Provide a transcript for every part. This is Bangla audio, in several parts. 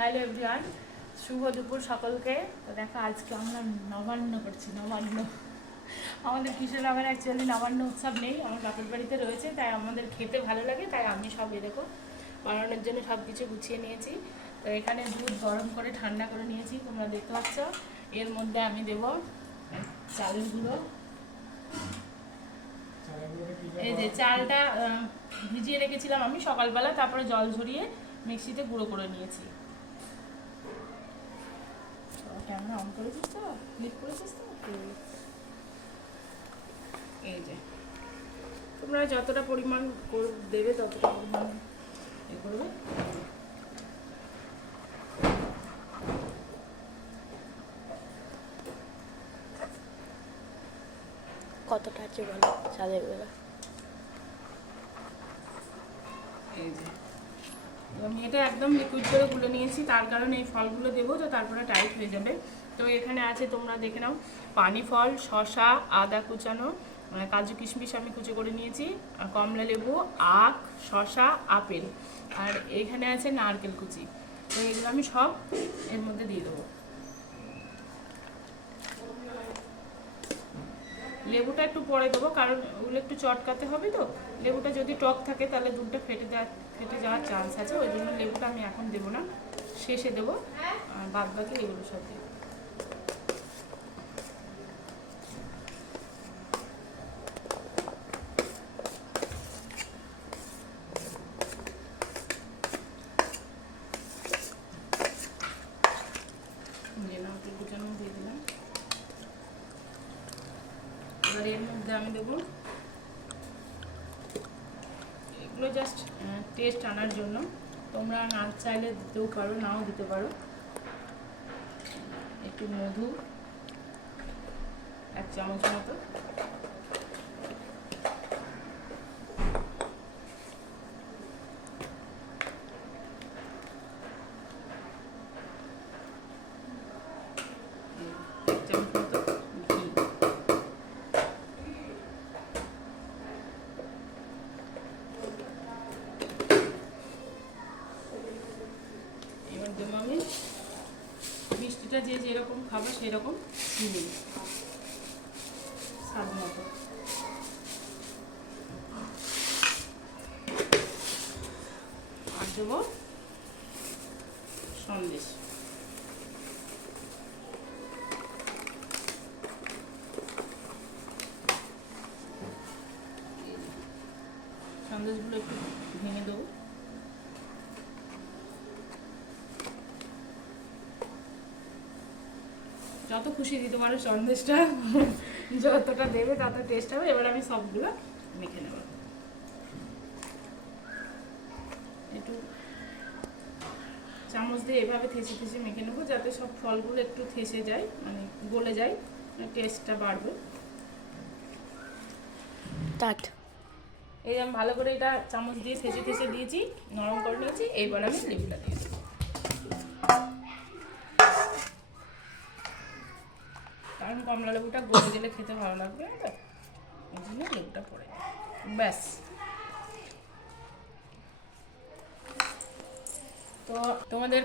হ্যালো এভরিওয়ান, শুভ দুপুর সকলকে। তো দেখো আজকে আমরা নবান্ন করছি। নবান্ন আমাদের কৃষ্ণনগরে অ্যাকচুয়ালি নবান্ন উৎসব নেই, আমার বাপের বাড়িতে রয়েছে, তাই আমাদের খেতে ভালো লাগে, তাই আমি সব দেখো বানানোর জন্য সব কিছু গুছিয়ে নিয়েছি। তো এখানে দুধ গরম করে ঠান্ডা করে নিয়েছি, তোমরা দেখতে পাচ্ছ। এর মধ্যে আমি দেব চালের গুঁড়ো। এই যে চালটা ভিজিয়ে রেখেছিলাম আমি সকালবেলা, তারপরে জল ঝরিয়ে মিক্সিতে গুঁড়ো করে নিয়েছি। ক্যামেরা অন করেছিস তো, ক্লিক করেছিস তো। এই যে তোমরা যতটা পরিমাণ দেবে ততটা পরিমাণ এ করবে। কতটা আছে বলো চালের গুঁড়া? এই যে আমি এটা একদম লিকুইড করে গুলে নিয়েছি, তার কারণে এই ফলগুলো দেবো তো তারপরে টাইট হয়ে যাবে। তো এখানে আছে, তোমরা দেখে নাও, পানি ফল, শসা, আদা কুচানো, কাজু কিশমিশ আমি কুচো করে নিয়েছি, কমলা লেবু, আখ, শসা, আপেল, আর এখানে আছে নারকেল কুচি। তো এগুলো আমি সব এর মধ্যে দিয়ে দেবো। লেবুটা একটু পরে দেবো, কারণ ওগুলো একটু চটকাতে হবে। তো লেবুটা যদি টক থাকে তাহলে দুধটা ফেটে যাওয়ার চান্স আছে, ওই জন্য লেবুটা আমি এখন দেবো না, শেষে দেবো। আর বাদ বাকি এগুলো সব দেবো। দিয়ে দিলাম। এবার এর মধ্যে আমি দেবো, এগুলো জাস্ট টেস্ট আনার জন্য, তোমরা না চাইলে দিতেও পারো, নাও দিতে পারো। একটু মধু 1 চামচ মতো, আমি মিষ্টিটা যে যেরকম খাবো সেরকম চিনি স্বাদ মতো। আর দেবো সন্দেশ। সন্দেশগুলো একটু ভেঙে দেবো। যত খুশি দিতে পারো সন্দেশটা, যতটা দেবে তত টেস্ট হবে। এবার আমি সবগুলো মেখে নেব, একটু চামচ দিয়ে এভাবে থেসে থেসে মেখে নেবো, যাতে সব ফলগুলো একটু থেসে যায়, মানে গলে যায়, টেস্টটা বাড়বে। এই আমি ভালো করে এটা চামচ দিয়ে থেসে থেসে দিয়েছি, নরম করে নিয়েছি। এইবার আমি লেবুটা দিয়ে দেবো, কারণ কমলা লেবুটা গলে গেলে খেতে ভালো লাগবে না, তো ওই জন্য লেবুটা পড়ে যায়। ব্যাস। তো তোমাদের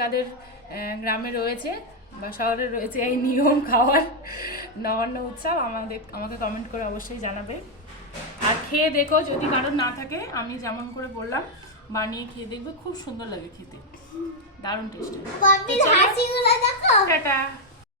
কাদের গ্রামে রয়েছে বা শহরে রয়েছে এই নিয়ম খাওয়ার নবান্ন উৎসব, আমাকে কমেন্ট করে অবশ্যই জানাবে। আর খেয়ে দেখো, যদি কারোর না থাকে, আমি যেমন করে বললাম বানিয়ে খেয়ে দেখবে, খুব সুন্দর লাগে খেতে, দারুণ টেস্ট। টাটা।